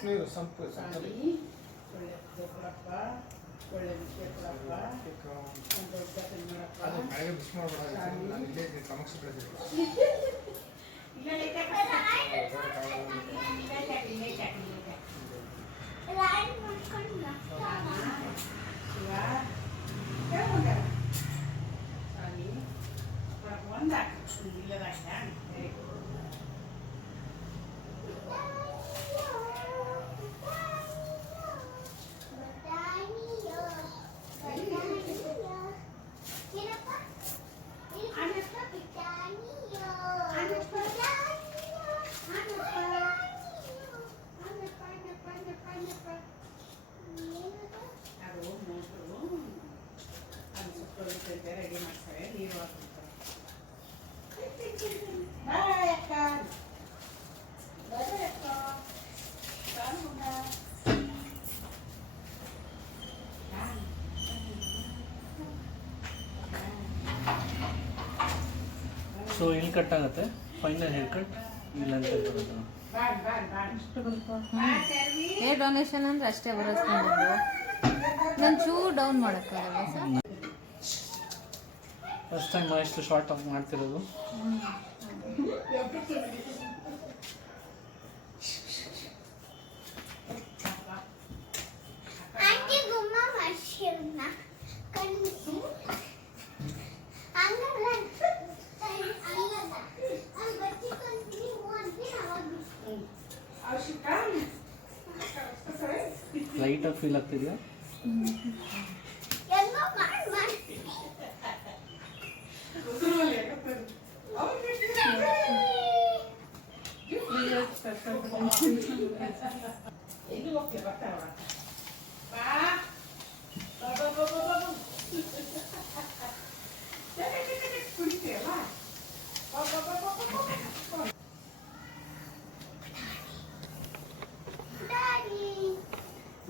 ಬಿಸಿನೀರು ಸಂಪು ಸ್ವಾಮಿ ಒಳ್ಳೆ ಕೊಡಪ್ಪ, ಒಳ್ಳೆ ವಿಷಯ ಕೊಡಪ್ಪ, ಒಂದು ದೊಡ್ಡ ಕಣ್ಣಪ್ಪ. ಅದು ಬೆಳಗ್ಗೆ ಬಿಸಿ ಮಾಡಬೇಡ, ನಾನು ಇಲ್ಲೇ ಇದ್ದೀನಿ, ಸಮಕ್ಷ ಬೆಳೆದಿಲ್ಲ. ರೆಡಿ ಮಾಡ್ತಾರೆ, ನೀರು ಹಾಕ್ತಾರೆ. ಸೊ ಇಲ್ಲಿ ಕಟ್ ಆಗುತ್ತೆ ಫೈನಲ್ ಹೇರ್ ಕಟ್ ಇಲ್ಲ ಅಂತ ಹೇಳ್ತಾರೆ. ಹೇರ್ ಡೊನೇಷನ್ ಅಂದ್ರೆ ಅಷ್ಟೇ ಬರೋದು. ನಾನು ಚೂರು ಡೌನ್ ಮಾಡೋಕ್ಕಾಗಲ್ಲ ಸರ್. ಫಸ್ಟ್ ಟೈಮ್ ಎಷ್ಟು ಶಾರ್ಟ್ ಆಗಿ ಮಾಡ್ತಿರೋದು. ಲೈಟಾಗಿ ಫೀಲ್ ಆಗ್ತಿದೆಯಾ?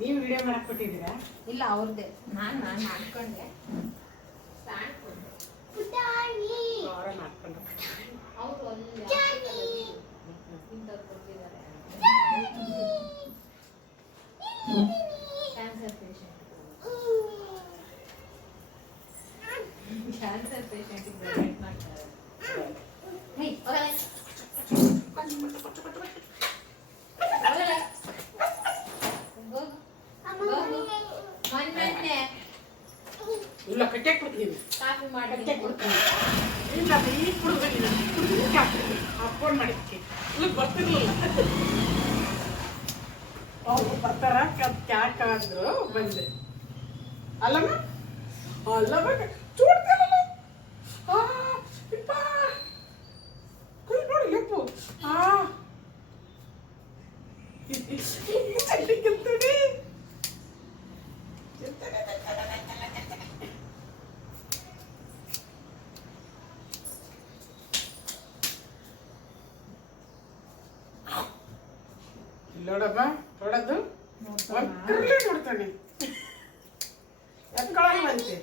ನೀವು ವಿಡಿಯೋ ಮಾಡಕ್ ಕೊಟ್ಟಿದ್ದೀರಾ? ಇಲ್ಲ ಅವ್ರದ್ದೇ. ನಾನು ಮಾಡ್ಕೊಂಡೆ, ಸ್ಟ್ಯಾಂಡ್ ಕೊಟ್ಟೆ, ಅವರ ಮಾಡ್ಕೊಂಡು ಅವರು ಒಂದು ಇಂಥವ್ರು ಕೊಟ್ಟಿದ್ದಾರೆ. ಕ್ಯಾನ್ಸರ್ ಪೇಷಂಟಿಗೆ ಡೊನೇಟ್ ಮಾಡ್ತಾರೆ. ಇಲ್ಲ ಕಟ್ಟೆ ಕೊಡ್ತೀನಿ, ಕಾಫಿ ಮಾಡಿ ಕಟ್ಟೆ ಕೊಡ್ತೀನಿ. ಇಲ್ಲ ಈಗ ಕುಡಿದ್ಬಿಡಿ, ಫೋನ್ ಮಾಡಿದ್ದಕ್ಕೆ ಇಲ್ಲ ಬರ್ತಿರ್ಲಿಲ್ಲ. ಅವ್ರು ಬರ್ತಾರ ಕ್ಯಾಕ ಅಂದ್ರು ಬಂದೆ. ಅಲ್ಲಮ್ಮ ಅಲ್ಲಮ್ಮ ಚೂಡ್ತಾರಲ್ಲ ಕುಲ್ ನೋಡಿ ಎಪ್ಪು ಗೆಲ್ತೇನೆ. ನೋಡಮ್ಮ ನೋಡೋದು ಒತ್ತರಲ್ಲೇ ನೋಡ್ತಾನೆ, ಎತ್ಕೊಳ್ಳಂತೆ.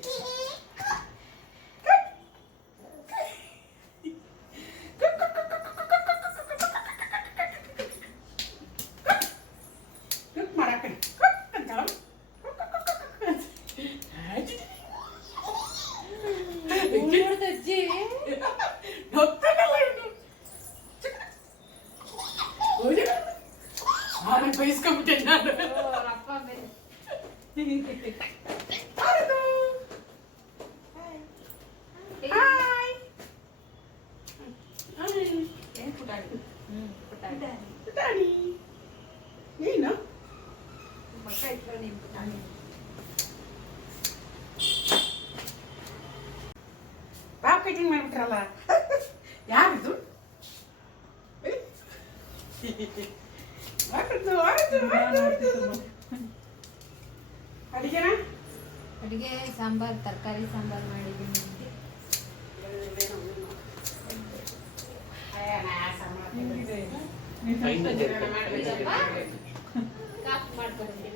ಮಾಡಕ್ಕೆ ಆಮೇಲೆ ಬಯಸ್ಕೊಂಡ್ಬಿಟ್ಟೆ ನಾನು. ನೀನು ಪಾಪ್ ಕಟಿಂಗ್ ಮಾಡ್ಬಿಟ್ರಲ್ಲ, ಯಾರಿದು? ಅಡಿಗೆನಾ? ಅಡುಗೆ ಸಾಂಬಾರ್, ತರಕಾರಿ ಸಾಂಬಾರ್ ಮಾಡಿದ್ದೀನಿ. ಕಾಫಿ ಮಾಡ್ಕೊಡ್ತೀನಿ.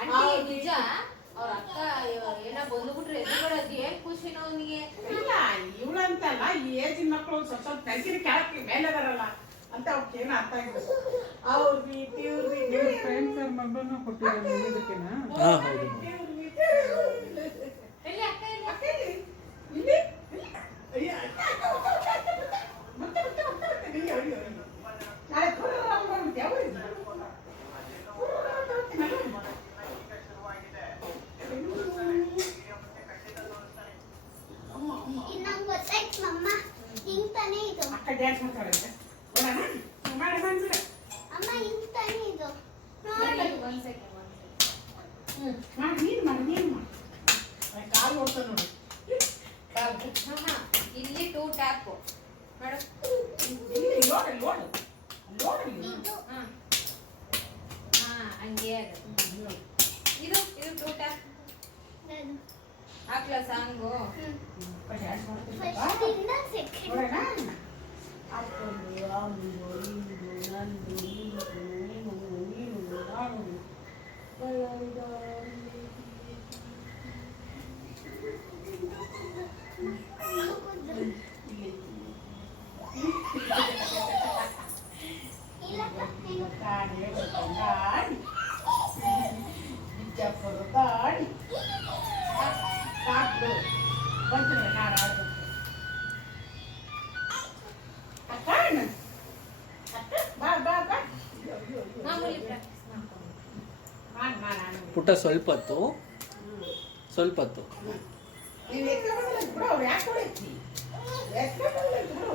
ಆಂಟಿ ನಿಜ ಅವ್ರ ಅಕ್ಕ ಏನೋ ಬಂದ್ಬಿಟ್ರೆ ಎದುರುಗಡೆ ಏನ್ ಖುಷಿನೋ ಅವನಿಗೆ. ಇಲ್ಲ ಇವಳಂತಲ್ಲ, ಈ ಏಜಿನ ಮಕ್ಕಳು ಸ್ವಲ್ಪ ಸ್ವಲ್ಪ ನೈಸಿನ ಕೆಳಕ್ಕೆ ಮೇಲೆ ಬರಲ್ಲ ಅಂತ ಅವ್ರಿಗೆ ಏನು ಅರ್ಥ ಆಗಿಲ್ಲ. ಅವ್ರ ರೀತಿ ಇವ್ರ ರೀತಿ ಫ್ರೆಂಡ್ಸ್ ಅವ್ರ ಮಗಳನ್ನ ಕೊಟ್ಟಿದ್ದಾರೆ ಇದಕ್ಕೆನಾ? ಹಾಂ ಹೌದು ಎಲ್ಲಿ ಅಕ್ಕ ಎಲ್ಲಿ? ಅಕ್ಕ ಇಲ್ಲಿ? ಇಲ್ಲಿ? ಅಯ್ಯ, ಮತ್ತೆ ಅಯ್ಯೋ, ಅಯ್ಯೋ, ಅಯ್ಯೋ. ನಾಳೆ ಪುನರಾರಂಭ ಆಗುತ್ತೆ. ಯಾವ ರೀತಿ? ಅಕ್ಕ ಡ್ಯಾನ್ಸ್ ಮಾಡ್ತಾಳೆ ನೋಡೋಣ. ಮಾಡಿ ಬಂದ್ಬಿಡ. ಒಂದ್ ಸೆಕೆಂಡ್. ಮಾಡಿ ನೀನು ಮಾಡಿ ಕಾಲು ಓಡ್ತಾ ನೋಡಿ. ಇಲ್ಲಿ 2 ಟ್ಯಾಪ್ ಮಾಡು. ಇಲ್ಲಿ ಲೋಡ್ ಲೋಡ್ ಲೋಡ್ ಹಾ ಹಂಗೆ ಅದು. ಇದು 2 ಟ್ಯಾಪ್ ಹಾಕ್ಲಾ ಸಾಂಗು? ಡ್ಯಾನ್ಸ್ ಮಾಡ್ತಿದ್ದ ನೋಡೋಣ. ಅಪ್ಪಂದು ಅಮ್ಮಂದು ಇಂದು ನಂದು ನೀನು ನೀನು ನೀನು ನಾನು ಬಿಜಾಪುರದಾಡಿ ಕಾಡು ಬಂದ್ರೆ ನಾನು ಆಡ್ಬೇಕು. ಅಕ್ಕ ಬಾ ಬಾ ಬಾ. ಮಾಮೂಲಿ ಪ್ರಾಕ್ಟೀಸ್ ಮಾಡ್ಕೊಂಡು. ಮಾಡಿ ಮಾಡಿ ಪುಟ್ಟ ಸ್ವಲ್ಪ ಹೊತ್ತು ನೀವು ಎತ್ಕೊಂಡ್ಬಂದ್ರೆ ಬಿಡು, ಅವ್ರು ಯಾಕೆ ಹೊಡೈತಿ ಎತ್ಕೊಂಡ್ಬಂದ್ರೆ ಬಿಡು.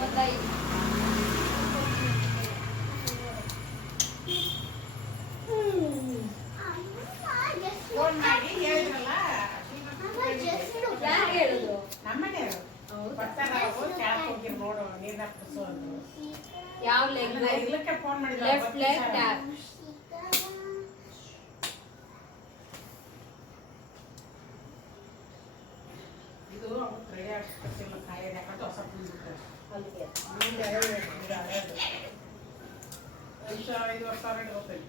ಗೊತ್ತಾಯ್ತು. ಫೋನ್ ಮಾಡಿ ಹೇಳಿದ್ರಲ್ಲ, ಯಾರು ಹೇಳುದು? ನಮ್ಮನೆ ಬರ್ತಾರ ಅವ್ರು ಕೆಳಗೆ ಹೋಗಿ ನೋಡು ನೀರ್ನ ಕುಡಿಸೋ ಅಂದ್ರು. ಯಾವ ಲೆಗ್? ಅದನ್ನ ಇರ್ಲಿಕ್ಕೆ ಫೋನ್ ಮಾಡಿದ್ರು. Left leg tap. ಇದು ಅವತ್ತು ರೆಡಿ ಆಗ್ತಿಲ್ಲ, ಕಾಯಿಲೆ ಯಾಕಂತ ಹೊಸ ತಿಂದಿರ್ತಾರೆ. ಅಲ್ಲಿಗೆ 5 ವರ್ಷ ಆಲ್ರೆಡಿ ಹೋಗ್ತೈತಿ.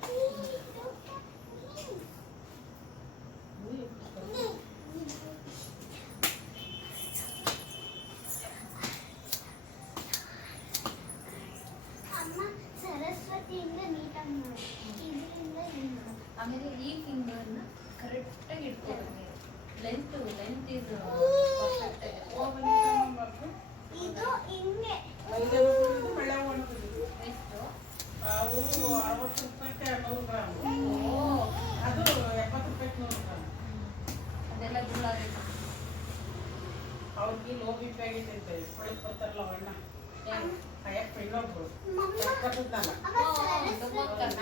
ಆಮೇಲೆ ಈ ಫಿಂಗರ್ನ ಕರೆಕ್ಟಾಗಿ ಇಟ್ಕೊಬೇಕು. ಲೆಂತ್ ಇದು ಎಷ್ಟು? ಅವು 60 ರೂಪಾಯಿಗೆ 100 ಗ್ರಾಮ್, ಅದು 70 ರೂಪಾಯಿಗೆ 100 ಗ್ರಾಮ್. ಅದೆಲ್ಲ ದೂರ ಆಗುತ್ತೆ. ಅವ್ರಿಗೆ ಲೋ ಬಿ ಪಿ ಆಗೈತೆ ಹೊಳಿಗೆ ಬರ್ತಾರಲ್ಲ ಅಣ್ಣ ಅಯ್ಯಪ್ಪ ಇನ್ನೊಬ್ರು ತಪ್ಪಿದ್ನಲ್ಲ.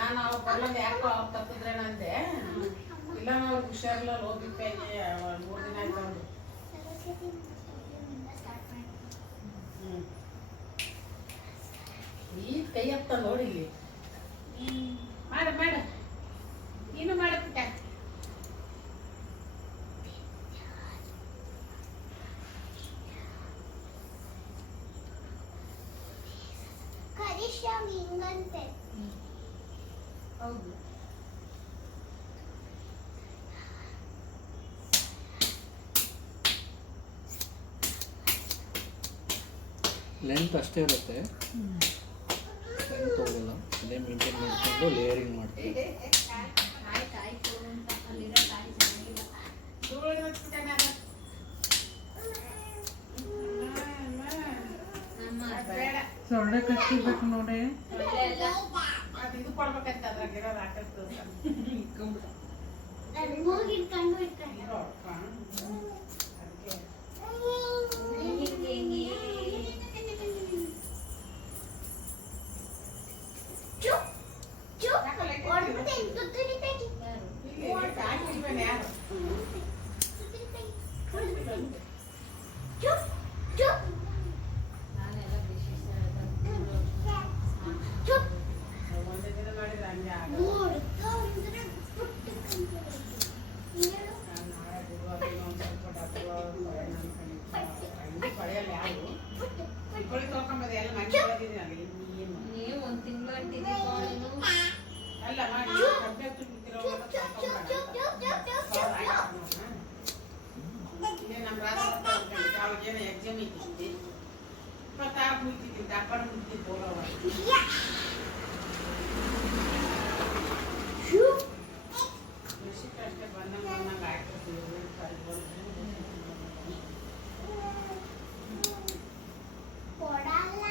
ನಾನು ಅವ್ರು ಬರಲ್ಲ ಯಾಕೋ ಅವ್ರು ತಪ್ಪಿದ್ರೇನ ಅಂದೆ. ಇಲ್ಲ ಅವ್ರಿಗೆ ಹುಷಾರಿಲ್ಲ, ಲೋ ಬಿ ಪಿ ಆಗಿ 3 ದಿನ ಆಯ್ತು ಅವ್ರು. ಈ ಕೈ ಹತ್ತ ನೋಡಿ ಇಲ್ಲಿ ಮಾಡ ಮಾಡ ಇನ್ನು ಮಾಡಬಿಟ್ಟ. ಹಿಂಗಂತೆ ಹೌದು. ಲೆಂತ್ ಅಷ್ಟೇ ಇರುತ್ತೆ, ಲೆಂತ್ ಹೋಗಲ್ಲ. ಅದೇ ಮೇಂಟೈನ್ ಮಾಡಿಕೊಂಡು ಲೇಯರಿಂಗ್ ಮಾಡ್ತೀವಿ. ಆಯ್ತು ಆಯ್ತು ಅಂತ ಅಲ್ಲಿರೋ ತಾಯಿ ಚೆನ್ನಾಗಿಲ್ಲ. ಬೇಡ ಸೊಳ್ಳೆ ಕಚ್ಚಿರ್ಬೇಕು ನೋಡಿ. ಒಳ್ಳೆ ಅಲ್ಲ. ಅದು ಇದು ಕೊಡ್ಬೇಕಂತ ಅದ್ರಾಗಿರೋದು ಹಾಕಿರ್ತದೆ ಮೂಗಿ ಇಟ್ಕೊಂಡು ಇರ್ತಾರೆ. ಇರೋ ಅಪ್ಪ ಅದಕ್ಕೆ ಚುಪ್ ಚುಪ್ ಹೊಡ್ಬಿಟ್ಟೆ ತುತ್ತೂರಿ ತೆಗಿ. ಯಾರು ಚುಪ್ ಚುಪ್ ನಾನೆಲ್ಲ ವಿಶೇಷ ಚುಪ್ ಒಂದೇ ದಿನ ಮಾಡಿದ್ರೆ ಹಂಗೆ ಆಗ ನೋಡ್ತಾ ಅಂದ್ರೆ ಪುಟ್ಟ ಕಂಪನಿ ಹೇಳು. ನಾನು ನಾಳೆ ಇನ್ನೇ ನಮ್ಮ ರಾತ್ರಿ ಅವಾಗೇನೋ ಎಕ್ಸಾಮ್ ಇದ್ದಿತ್ತು 26 ಮುಗಿತಿದ್ದ ಅಪ್ಪನ ಮುಗಿತಿದ್ದು ಬೋಲವ ಅಷ್ಟೇ ಬಂದಂಗೆ ಆಗ್ತಿರ್ತೀವಿ ಕೊಡಲ್ಲ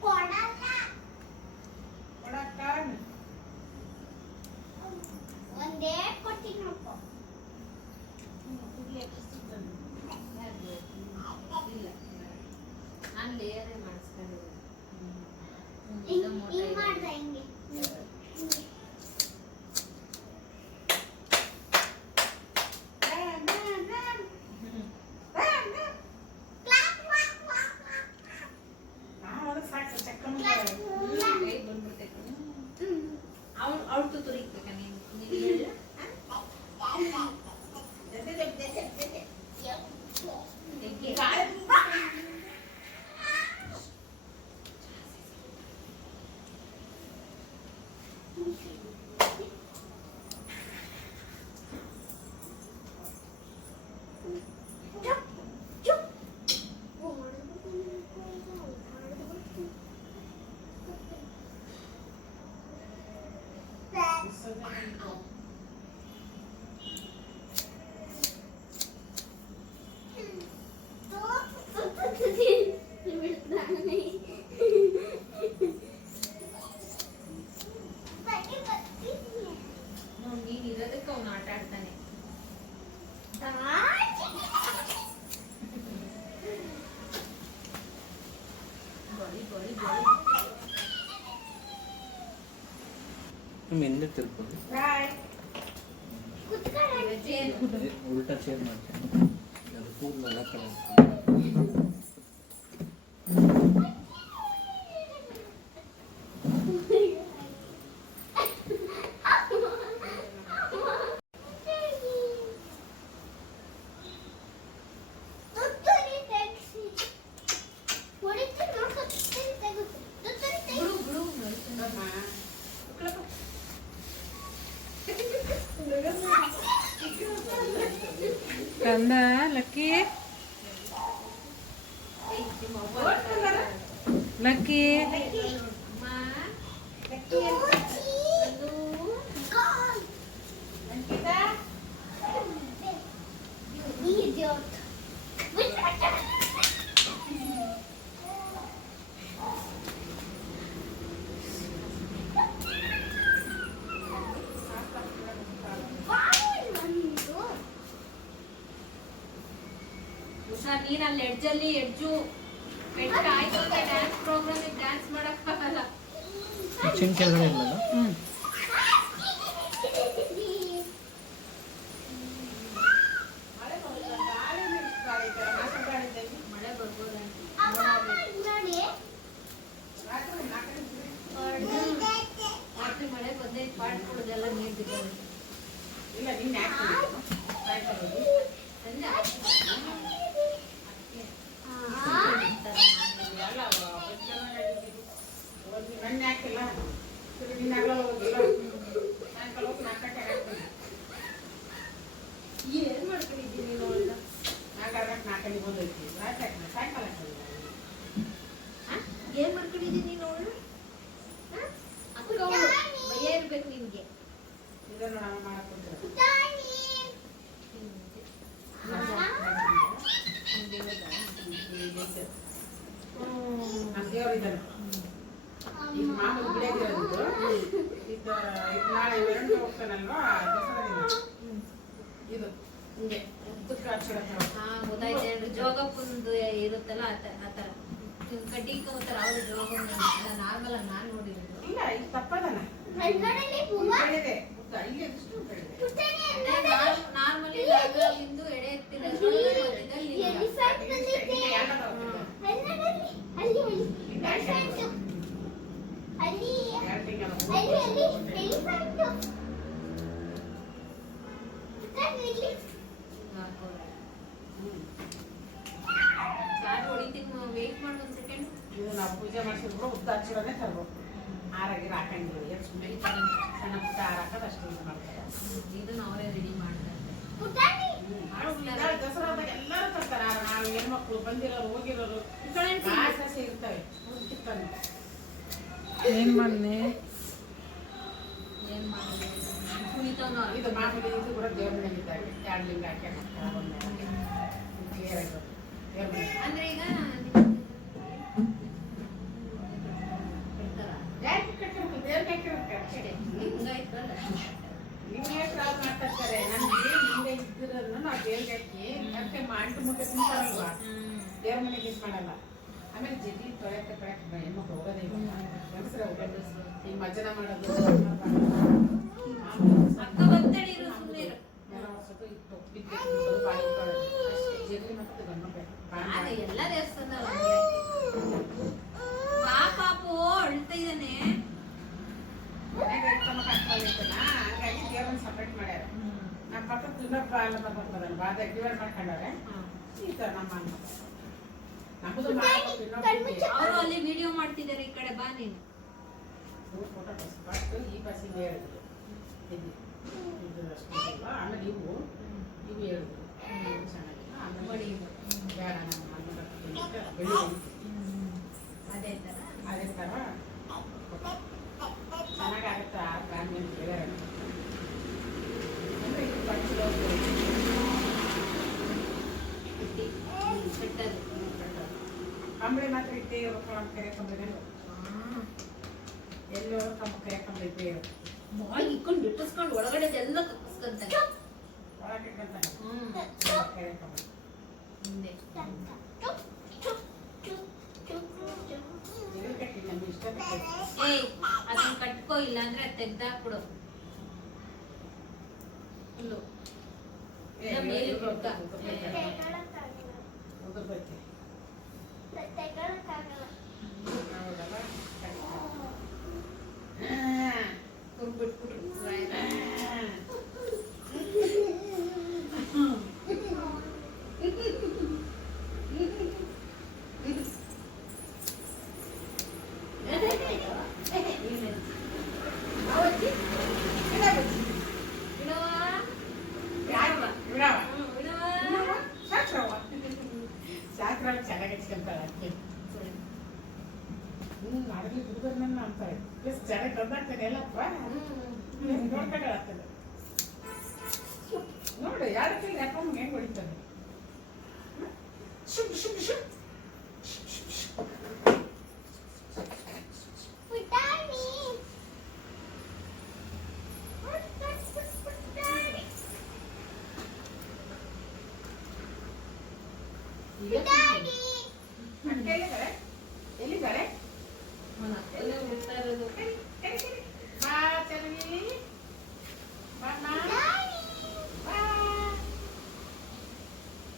ಕೊಡಲ್ಲ ಕೊಡಕ್ಕ ಒಂದೇ ಕೊಡ್ತೀನಿ ನೋಡ್ಕೊ ನಾನು ಲೇಯರೇ ಮಾಡಿಸ್ಕೊಂಡಿದ್ದೆ ಹಿಂಗ್ ಮಾಡ್ದೆ ಹಿಂಗೆ ನಾವು ಸಾಕು ಚಕ್ಕ ಕೈ ಬಂದ್ಬಿಟ್ಟೈತೆ ಅವ್ಳು ತುರಿಕ್ಬೇಕ ನೀನು ಹೇಳಿ ನೀನು ಇರೋದಕ್ಕೆ ಅವ್ನು ಆಟ ಆಡ್ತಾನೆ ಬಳಿ ಬಳಿ ಬಳಿ ನಿಮ್ಮ ಹಿಂದೆ ತಿರ್ಬೋದು ಉಲ್ಟಾ ಚೇರ್ ಮಾಡ್ತೀನಿ ಅದು ಕೂದಲೆಲ್ಲ ಕಡೆ ಬಿಡು ಕಂದ ಲಕ್ಕಿ ಲಕ್ಕಿ ಹುಷಾರ್ ನೀನ್ ಅಲ್ಲಿ ಎಡ್ಜಲ್ಲಿ ಎಡ್ಜು ಆಯ್ತು ಅಂದ್ರೆ ಡ್ಯಾನ್ಸ್ ಪ್ರೋಗ್ರಾಮ್ ಡ್ಯಾನ್ಸ್ ಮಾಡಕ್ ಆಗಲ್ಲ ಚಿನ್ ಕೆಳಗಡೆ ಇಲ್ಲಲ್ಲ ಮಳೆ ಬರ್ಬೋದು ರಾತ್ರಿ ಮಳೆ ಬಂದೆ ಪಾಟ್ ಕೊಡೋದೆಲ್ಲ ನೀರು ಬಿದ್ದೋದು ಇಲ್ಲ ನಿನ್ನೆ ಸಂಜೆ ನನ್ನ ಹಾಕಿಲ್ಲ ನಿನ್ನೆಲ್ಲ ಹೋಗಿಲ್ಲ ಸಾಯಂಕಾಲ ಹೋಗಿ 4 ಗಂಟೆಗೆ ಹಾಕ್ತೀನಿ ಏನ್ ಮಾಡ್ಕೊಂಡಿದ್ದೀನಿ ನೋಡ ಹಾಗಾದ್ರೆ 4 ಗಂಟೆಗೆ ಬಂದೈತಿ ಸಾಯಂಕಾಲ ಹಾಕಿಲ್ಲ ಏನ್ ಮಾಡ್ಕೊಂಡಿದ್ದೀನಿ ನೋಡು ಅಕ್ಕ ಭಯ ಇರ್ಬೇಕು ನಿನ್ಗೆ ಇದನ್ನು ನಾವು ಮಾಡ್ಕೊಡ್ತೀವಿ ನಮ್ಮ ದೇವರಿದ್ದಾನೆ ಈಗ ಮಾಮೂಲು ಗಿಡ ಇರೋದು ಇದು ನಾಳೆ ಎರಡು ಹೋಗ್ತಾನಲ್ವಾ ದಸರಾ ದಿನ ಇದು ಹಿಂಗೆ ಉದ್ದಕ್ಕೆ ಹಚ್ಚಿಡತ್ತೆ ಹಾ ಗೊತ್ತಾಯ್ತು ಹೇಳ್ರಿ ಜೋಗಪ್ಪಂದು ಇರುತ್ತಲ್ಲ ಆ ಥರ ಕಡ್ಡಿ ಇಕ್ಕೊಂತಾರ ಅವ್ರು ಜೋಗ ನಾರ್ಮಲ್ ಆಗಿ ನಾನು ನೋಡಿರೋದು ಇಲ್ಲ ಇದು ತಪ್ಪದನ ಬೆಳೆದೆ ಇಲ್ಲಿ ಎಷ್ಟು ಬೆಳೆದೆ ನಾರ್ಮಲಿ ಇಂದು ಎಡೆ ಎತ್ತಿಲ್ಲ ಸಾರು ಹೊಡಿತೀನಿ ವೇಟ್ ಮಾಡಿ ಒಂದು ಸೆಕೆಂಡ್ ಇದು ನಾವು ಪೂಜೆ ಮಾಡಿಸಿದ್ರು ಉದ್ದ ಹಚ್ಚಿಡೋದೇ ತರ್ಬೇಕು ಆರಾಗಿರ ಹಾಕಂಗಿಲ್ಲ ಎಷ್ಟು ಸುಮ್ಮನೆ ಸಣ್ಣ ಪುಟ್ಟ ಹಾರ ಹಾಕೋದು ಅಷ್ಟು ಇದು ಮಾಡ್ತಾರೆ ಇದನ್ನ ಅವರೇ ರೆಡಿ ಮಾಡ್ತಾರೆ ಪುಟಾಣಿ ಮಾಡೋದಿಲ್ಲ ಹೆಣ್ಮಕ್ಳು ಬಂದಿರೋರು ಹೋಗಿರೋರು ಆಸೆ ಇರ್ತವೆ ಕಿತ್ತನ್ನು. ಏನು ಮಾಡಿ ಏನ್ ಮಾಡೋದು ಕುಣಿತಾವ್ನ ಇದು ಮಾಮೂಲಿ ಇದು ಕೂಡ ದೇವ್ರ ಮನೆಗಿದ್ದಾಗ 2 ಲಿಂಗ ಹಾಕಿ ಹಾಕ್ತಾರೆ ಒಂದ್ ಮೇಲೆ. ಕ್ಲಿಯರ್ ಆಗಿರೋದು ದೇವ್ರ ಮನೆ. ಅಂದ್ರೆ ಈಗ ಬಿಡ್ತಾರ ಯಾಕೆ ಕಟ್ಟಿರ್ಬೇಕು ದೇವ್ರಿಗೆ ಹಾಕಿರ್ಬೇಕು ಅಷ್ಟೇ. ಲಿಂಗ ಇಟ್ರಲ್ಲ ನಿಂಗೆ ಟ್ರಾವ್ ಮಾಡ್ತಾರೆ ನನ್ಗೆ ಹಿಂದೆ ಇದ್ದಿರೋದನ್ನ ನಾವು ದೇವ್ರಿಗೆ ಹಾಕಿ ಮತ್ತೆ ಅಂಟು ಮುಟ್ಟೆ ತಿಂತಾರಲ್ವಾ ದೇವ್ರ ಮನೆಗೆ ಇದು ಮಾಡಲ್ಲ. ಆಮೇಲೆ ಜಗ್ಗಿ ತೊಳೆಯಕ್ಕೆ ಹೆಣ್ಮಕ್ಳು ಹೋಗೋದೇ ಇಲ್ಲ. ಗಂಡಸ್ರೆ ಹೋಗೋದು ಈ ಮಜ್ಜನ ಮಾಡೋದು ಅಕ್ಕ ಬರ್ತಡಿ ಇರು ಸುಮ್ಮನೆ ಇರು ಜಗ್ಗಿ ಮತ್ತೆ ಗಂಡ್ಮಕ್ಳು ಆಗ ಎಲ್ಲ ದೇವಸ್ಥಾನ ಪಾಪು ಅಳ್ತಾ ಇದ್ದಾನೆ. ಮನೆಗೆ ಇಟ್ಕೊಂಡು ಹಾಕ್ಕೊಂಡಿರ್ತಲ್ಲ ಹಂಗಾಗಿ ದೇವ್ರನ್ನ ಸಪ್ರೇಟ್ ಮಾಡ್ಯಾರ. ನಮ್ಮ ಪಕ್ಕದ ಇನ್ನೊಬ್ಬ ಅಲ್ಲ ಬರ್ಬೋದಲ್ಲ ಬಾದ ಡಿವೈಡ್ ಮಾಡ್ಕೊಂಡವ್ರೆ ಈ ಥರ ನಮ್ಮ ಅಣ್ಣ ನಮ್ಮದು ಮಾಡ್ಬೇಕು ಇನ್ನೊಬ್ಬ ಅವರು ಅಲ್ಲಿ ವಿಡಿಯೋ ಮಾಡ್ತಿದ್ದಾರೆ. ಈ ಕಡೆ ಬಾ ನೀನು. ಫೋಟೋ ಫಸ್ಟ್ ಈ ಬಸ್ಸಿಗೆ ಹೇಳಿದ್ರು ಇದು ಅಷ್ಟು ಆಮೇಲೆ ಇವು ಹೇಳಿದ್ರು ಚೆನ್ನಾಗಿಲ್ಲ ಆಮೇಲೆ ಬೇಡ ನಮ್ಮ ಅಣ್ಣ ಬೆಳಿ ಅದೇ ತರ ಅದೇ ಥರ ಚೆನ್ನಾಗಾಗುತ್ತೆ ಆ ಬ್ರ್ಯಾಂಡ್ ಬೇರೆ ಅಂದರೆ ಇದು ಪಂಚಲು ಬಿಟ್ಟದು ಕಂಬಳಿ ಮಾತ್ರ ಇದ್ದೇ ಇರ್ಬೇಕು ನಮ್ಮ ಕರೆ ಕಂಬಳಿ ಎಲ್ಲಿ ಹೋಗೋ ಕರೆ ಕಂಬಳಿ ಇದ್ದೇ ಇರುತ್ತೆ. ಬಾಯ್ ಇಕ್ಕೊಂಡು ಬಿಟ್ಟಿಸ್ಕೊಂಡು ಒಳಗಡೆ ಎಲ್ಲ ಕಪ್ಪಿಸ್ಕೊಂತಾನೆ. ಒಳಗೆ ಇಟ್ಕೊಂತಾನೆ ಕರೆ ಕಂಬಳಿ ಮುಂದೆ ಎಲ್ಲಿ ಕಟ್ಟಿ ನಮ್ಗೆ ಇಷ್ಟ ಏಯ್ ಅದನ್ನ ಕಟ್ಕೋ, ಇಲ್ಲ ಅಂದ್ರೆ ತೆಗ್ದಾಕ್ಬಿಡು. ಇಲ್ಲು ಮೇಲೆ ಬಿಟ್ಟ. ಉದುರ್ಬೈತೆ ಹೌದಲ್ಲ ಕುರ್ಬಿಟ್ಬಿಟ್ರು ಸಾಕ್ರಲ್ಲಿ ಚೆನ್ನಾಗಿ ಹಚ್ಕೊಂತಾಳೆ ಅಕ್ಕಿ ಅಡಗಲಿ ಹುಡುಗರನ್ನ ಅಂತಾರೆ ಪ್ಲಸ್ ಚೆನ್ನಾಗಿ ತಂದಾಗ್ತಾನೆ ಎಲ್ಲಪ್ಪ ನೋಡ್ಕೊಂಡು ಆಗ್ತದೆ ನೋಡು ಯಾರಕ್ಕೆ ಯಾಕಂದ್ರೆ ಹೆಂಗೆ ಹೊಡಿತಾನೆ ಶುಭ್ ಶುಭ್ ಶುಭ್ ಎಲ್ಲಿದ್ದಾರೆ ಎಲ್ಲ ಬಿಡ್ತಾ ಇರೋದು